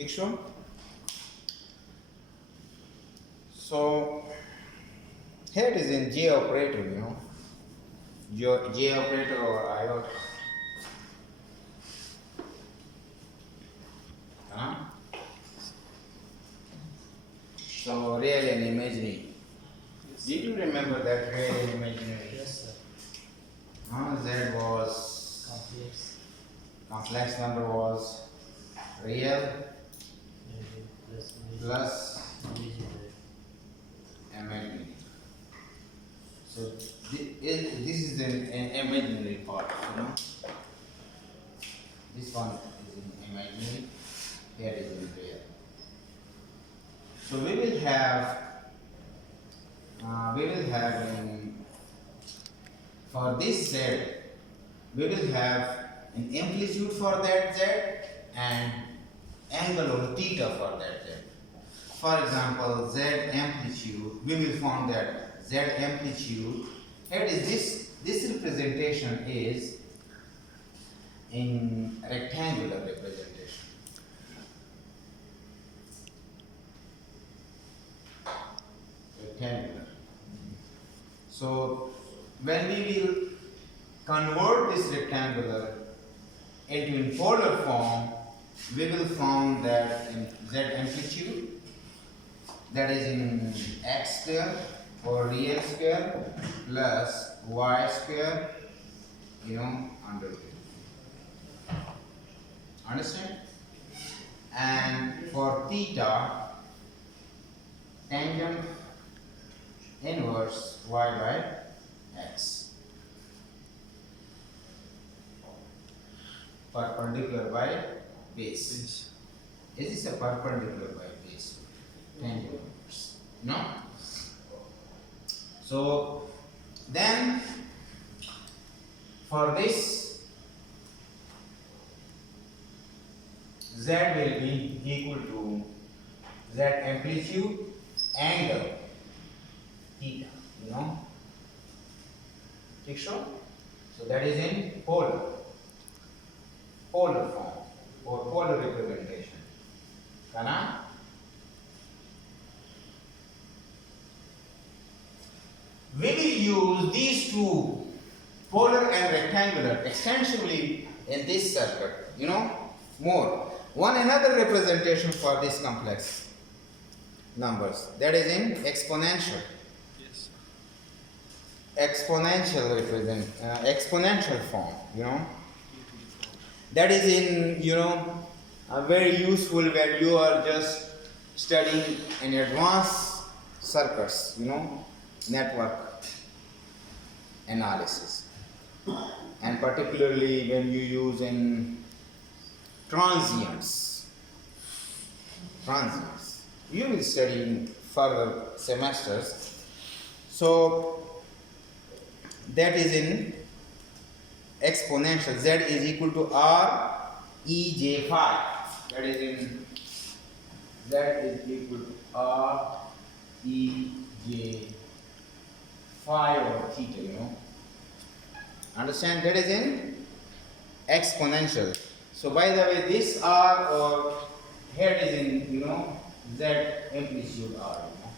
ठीक show. So here it is in J operator, you know, J operator or iota. So real and imaginary. Yes. Did you remember that real and imaginary? Yes, sir. Z was Complex. complex number was real plus imaginary. So this is an imaginary part, you know. This one is in imaginary, here is in real. So we will have for this Z, we will have an amplitude for that Z and angle or theta for that Z. For example, Z amplitude, we will find that Z amplitude, here is this representation is in rectangular representation. Rectangular. So when we will convert this rectangular into polar form, we will find that in Z amplitude, that is in x square or real square plus y square, you know, under root. Understand? And for theta, tangent inverse y by x, perpendicular by base. Is this a perpendicular by base? Tangent inverse. No? So then for this Z will be equal to Z amplitude angle theta, you know. So that is in polar form or polar representation. Kana? We will use these two, polar and rectangular, extensively in this circuit, you know, more. One another representation for this complex numbers, that is in exponential. Yes. Exponential form, you know. That is in, you know, very useful when you are just studying in advanced circuits, you know, network analysis, and particularly when you use in transients. You will study in further semesters. So that is in exponential. Z is equal to R E J phi. That is in Z is equal to R E J phi over theta, you know. Understand? That is in exponential. So by the way, this R or here is in, you know, Z amplitude R, you know,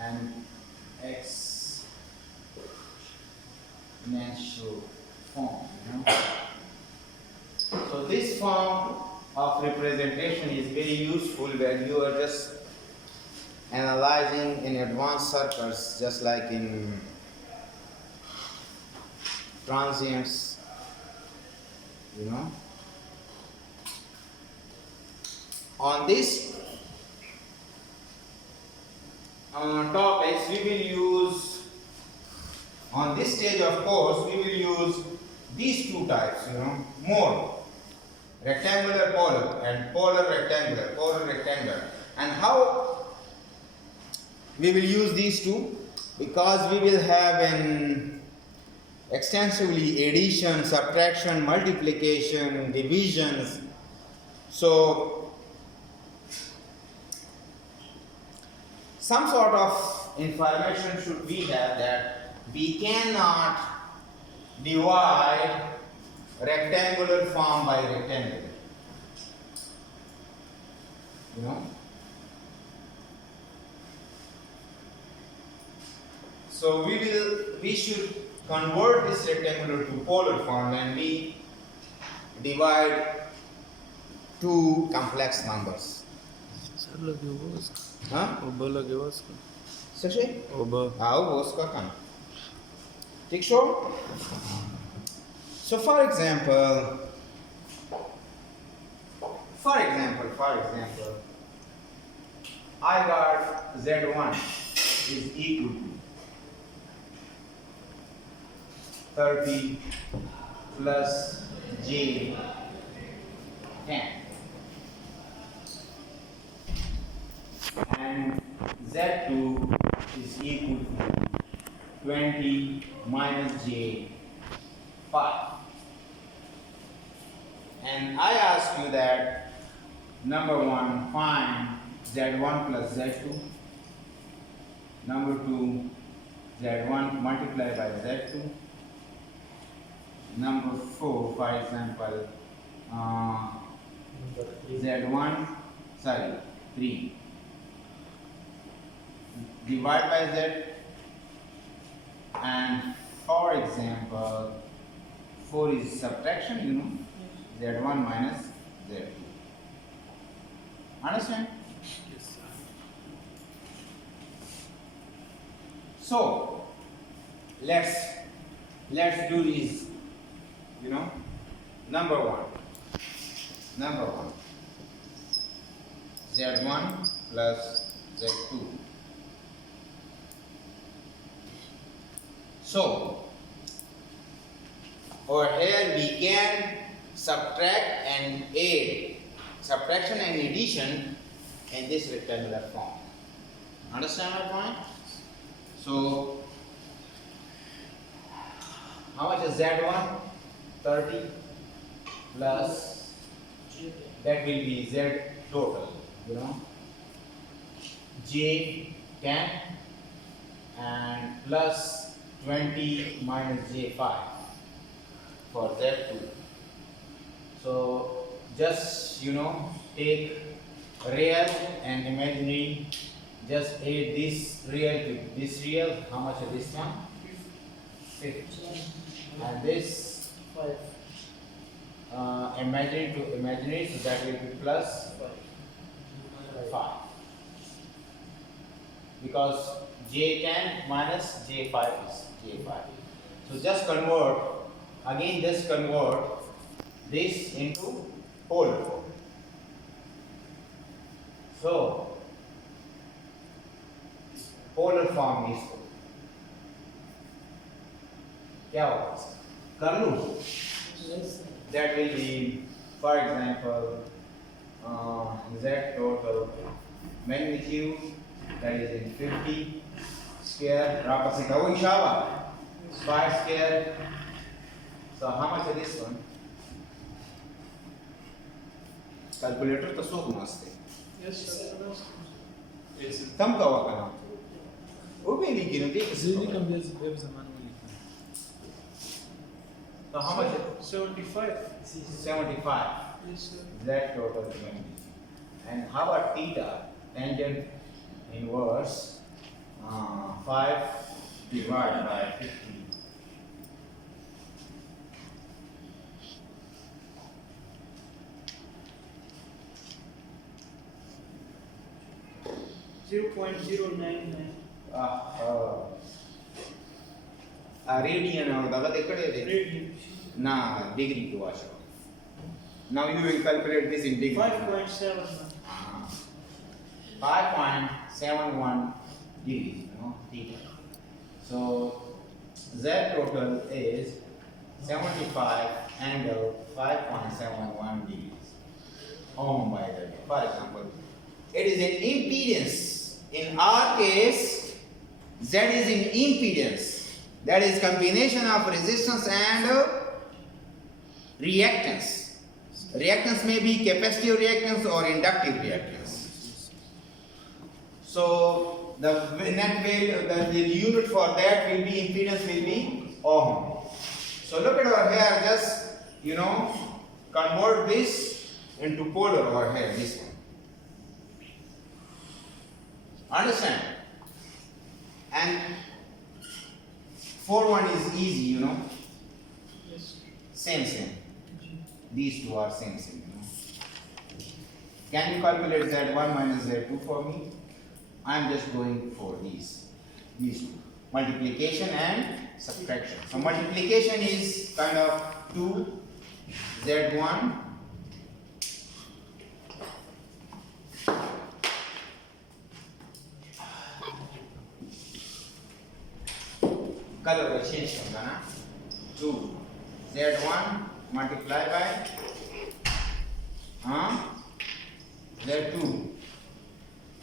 and exponential form, you know. So this form of representation is very useful when you are just analyzing in advanced circuits, just like in transients, you know. On this topics, we will use, on this stage of course, we will use these two types, you know, more rectangular polar and polar rectangular. And how we will use these two? Because we will have an extensively addition, subtraction, multiplication, divisions. So some sort of information should we have that we cannot divide rectangular form by rectangular. you know. So we should convert this rectangular to polar form when we divide two complex numbers. Huh? So for example, I got Z1 is equal to 30 plus J 10, and Z2 is equal to 20 minus J 5. And I ask you that number 1, find Z1 plus Z2. Number 2, Z1 multiplied by Z2. Number 4, for example, Z1, 3. Divide by Z. And for example, 4 is subtraction, you know, Z1 minus Z2. Understand? Yes. So let's do this, you know. Number one, Z1 plus Z2. So over here we can subtract and add, subtraction and addition in this rectangular form. Understand my point? So how much is Z1? 30 plus, that will be Z total, you know, J 10 and plus 20 minus J 5 for Z2. So just, you know, take real and imaginary, just add this real to this real. How much is this one? 50. And this 5. Imaginary to imaginary, so that will be plus 5. Because J10 minus J5 is J5. So just convert this into polar form. So polar form is क्या होगा कर लूँ? That will be, for example, Z total magnitude, that is in 50 square. Berapa sih kau insyaAllah? 5 square. So how much is this one? Calculator तो सो घुमाते. Yes, sir. Yes. कम का हुआ करना. वो भी नहीं गिनती. Zini kam bez zaman. So how much is 75. 75. Yes, sir. Z total magnitude. And how about theta? Tangent inverse 5 divided by 50. 0.099. Radian or Radian. Nah, degree to watch. Now you will calculate this in degree. 5.7. 5.71 degrees, you know, theta. So Z total is 75 angle 5.71 degrees. Ohm by the way. For example, it is an impedance. In our case, Z is an impedance. That is combination of resistance and reactance. Reactance may be capacitive reactance or inductive reactance. So the net value, the unit for that will be impedance will be ohm. So look at over here, just, you know, convert this into polar over here, this one. Understand? And 4 1 is easy, you know. Yes. Same. These two are same, you know. Can you calculate Z1 minus Z2 for me? I'm just going for these two. Multiplication and subtraction. So multiplication is kind of 2 Z1 color will change होगा ना 2 Z1 multiply by Z2.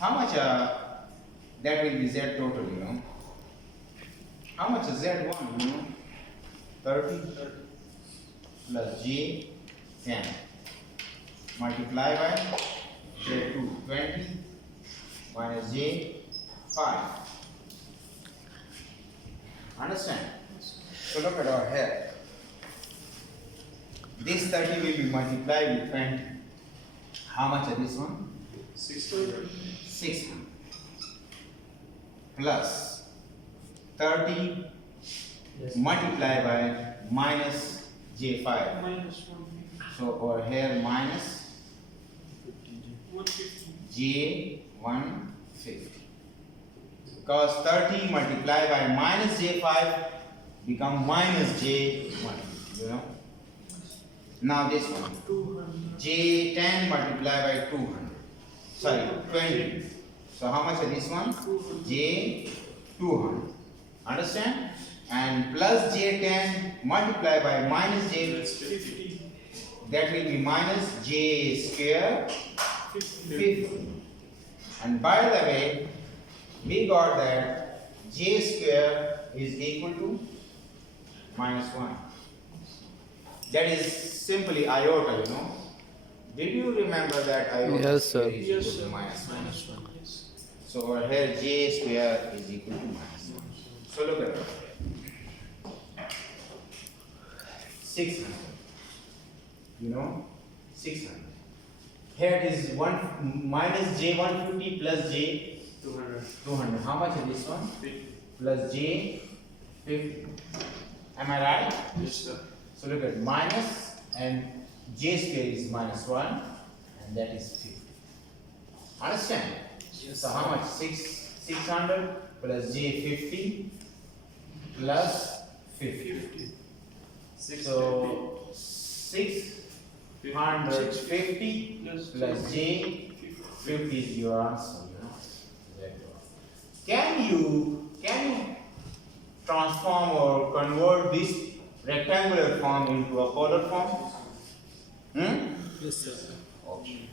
How much that will be Z total, you know? How much is Z1, you know? 30 plus J 10 multiply by Z2 20 minus J 5. Understand? So look at our here. This 30 will be multiplied with 20. How much is this one? 600. 600 plus 30 Yes. multiplied by minus J5. Minus 150. So over here minus 150. J150. Because 30 multiplied by minus J5 become minus J1, you know. Now this one, 200. J10 multiplied by 200. Sorry, 20. So how much is this one? 200. J200. Understand? And plus J10 multiplied by minus J, 50. that will be minus J square 50. And by the way, we got that J square is equal to minus 1. That is simply iota, you know. Did you remember that iota Yes, square sir. is Yes, equal sir. to minus 1? Minus 1. Yes. So over here J square is equal to minus 1. So look at it. 600. You know, 600. Here it is 1 minus J 150 plus J 200. How much is this one? 50. Plus J 50. Am I right? Yes, sir. So look at minus and J square is minus 1 and that is 50. Understand? Yes, So how much? 600 plus J 50 plus 50. So 650 plus J 50 is your answer, you know. Can you transform or convert this rectangular form into a polar form? Yes, sir. Okay.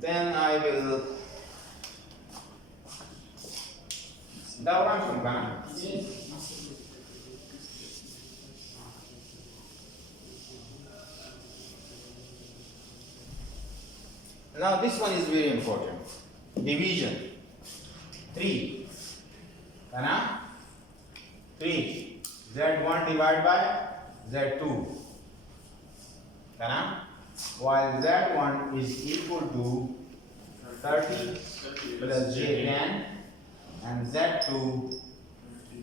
Then I will. That one from Ghana. Now this one is very important. Division. 3. Kana? 3. Z1 divided by Z2. Kana? While Z1 is equal to 30 plus J10 and Z2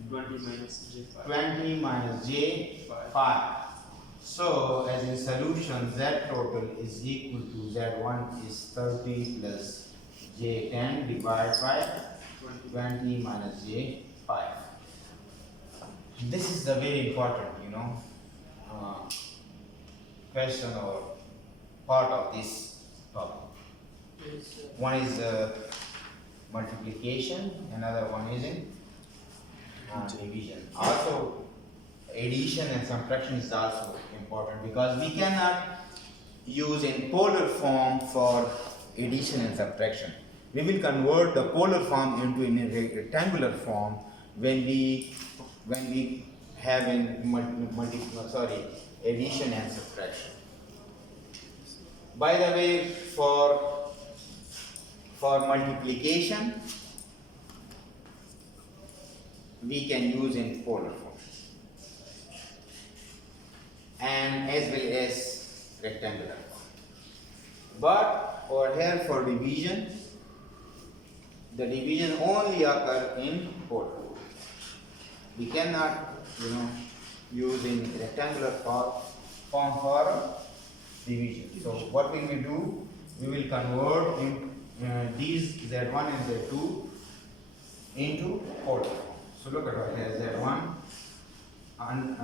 20 minus J5. 20 minus J5. So as in solution, Z total is equal to Z1 is 30 plus J10 divided by 20 minus J5. This is the very important, you know, question or part of this topic. One is multiplication, another one is in division. Also, addition and subtraction is also important because we cannot use in polar form for addition and subtraction. We will convert the polar form into a rectangular form when we have in addition and subtraction. By the way, for multiplication, we can use in polar form and as well as rectangular form. But over here for division, the division only occur in polar. We cannot, use in rectangular form for division. So what will we do? We will convert these Z1 and Z2 into polar form. So look at what here, Z1 and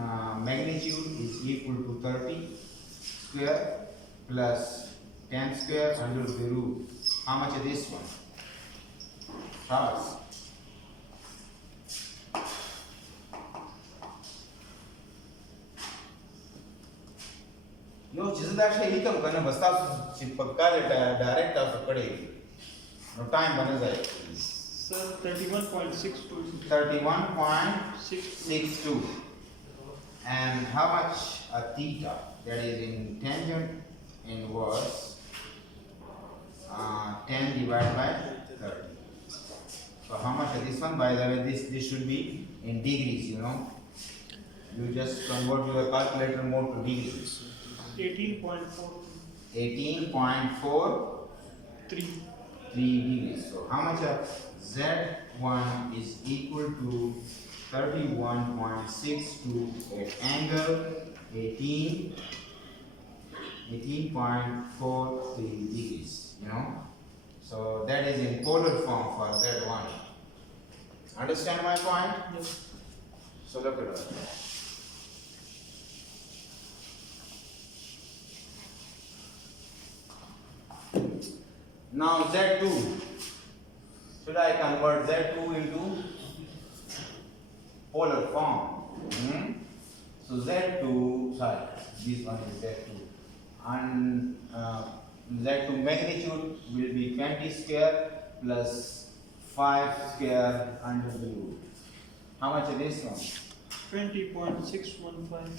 magnitude is equal to 30 square plus 10 square under the root. How much is this one? Charles. Yo, this is actually income kana basta chipka direct of pade. No time bana jai. Sir, 31.62. 31.62. And how much a theta? That is in tangent inverse 10 divided by 30. So how much is this one? By the way, this should be in degrees, You just convert your calculator mode to degrees. 18.4. 18.43 degrees. So how much of Z1 is equal to 31.62 at angle 18.43 degrees, So that is in polar form for Z1. Understand my point? Yes. So look at that. Now Z2. Should I convert Z2 into polar form? So Z2, sorry, this one is Z2. And Z2 magnitude will be 20 square plus 5 square under the root. How much is this one? 20.615.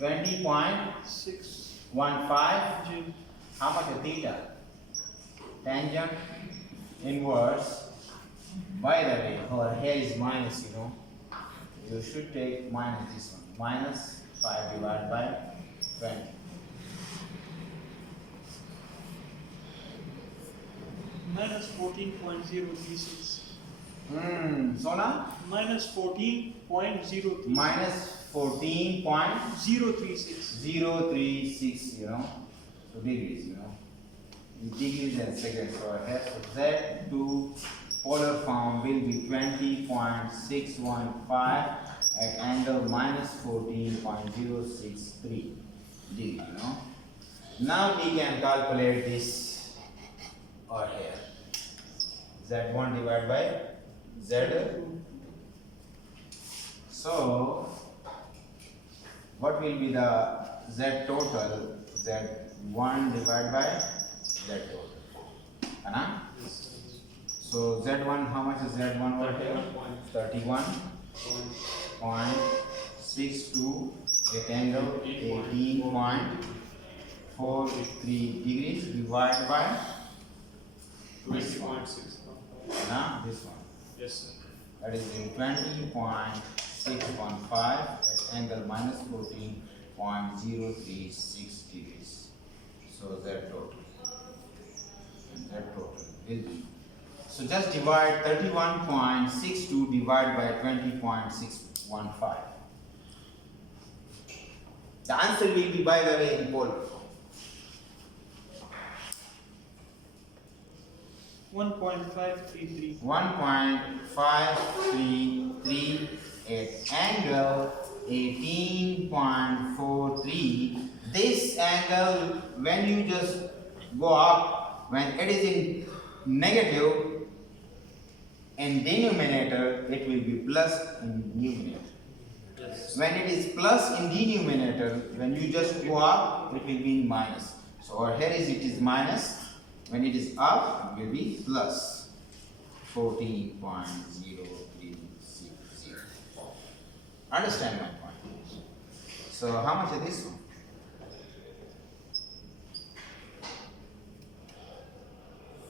20.15. How much is theta? Tangent inverse. By the way, over here is minus, You should take minus this one. Minus 5 divided by 20. Minus 14.036. Sona? Minus 14.036. Minus 14.036, 036. So degrees, in degrees and seconds. So I have Z2 polar form will be 20.615 at angle minus 14.063 degree, Now we can calculate this or here. Z1 divided by Z2. So what will be the Z total? Z1 divided by Z total. Anna? So Z1, how much is Z1 over here? 31.62 at angle 18.43 degrees divided by 20.6. Anna, this one. Yes, sir. That is in 20.615 at angle minus 14.036 degrees. So Z total. And Z total will be. So just divide 31.62 divided by 20.615. The answer will be, by the way, in polar form. 1.533. 1.533 at angle 18.43. This angle, when you just go up, when it is in negative in denominator, it will be plus in numerator. Yes. When it is plus in denominator, when you just go up, it will be minus. So over here it is minus. When it is up, it will be plus 14.0360. Understand my point? So how much is this one?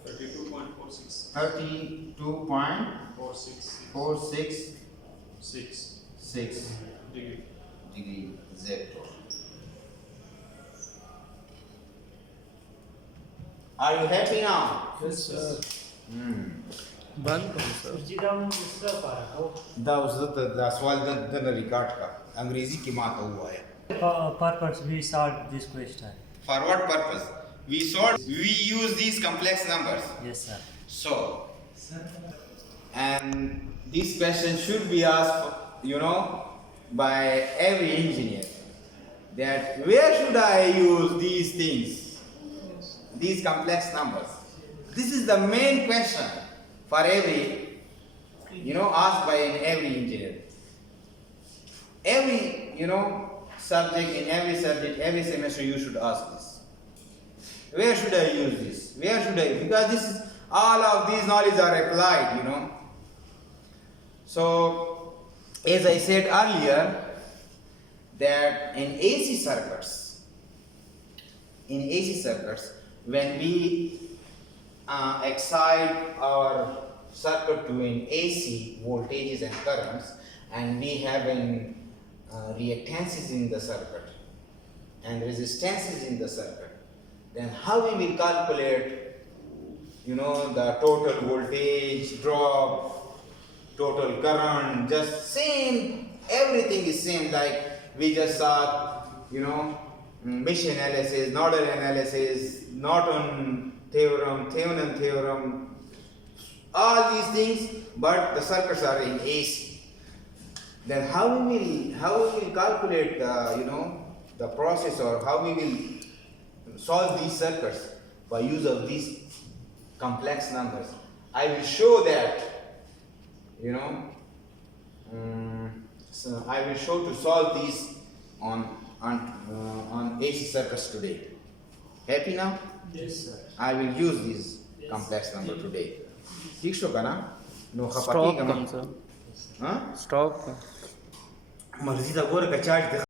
32.46. 32.466 degree. degree Z total. Are you happy now? Yes, sir. बंद करो sir دا اوس دا سوال د ریکارډ کا انګریزي کې ماته وایا. purpose we solved this question. For what purpose? We use these complex numbers. Yes, sir. So, and this question should be asked, by every engineer. That where should I use these things? These complex numbers. This is the main question for every, asked by every engineer. Every, subject, every semester you should ask this. Where should I use this? Where should I? Because all of these knowledge are applied, So, as I said earlier, that in AC circuits, when we excite our circuit to an AC voltages and currents, and we have reactances in the circuit and resistances in the circuit, then how we will calculate, the total voltage drop, total current, just same, everything is same, like we just saw, mesh analysis, nodal analysis, Norton theorem, Thevenin theorem, all these things, but the circuits are in AC. Then how we will calculate the process, or how we will solve these circuits by use of these complex numbers. I will show that, so I will show to solve these on AC circuits today. Happy now? Yes, sir. I will use this complex number today. ठीक show का ना? No खपाती stop का कौन सा हाँ? Stop मर्जी दा गोर का चार्ज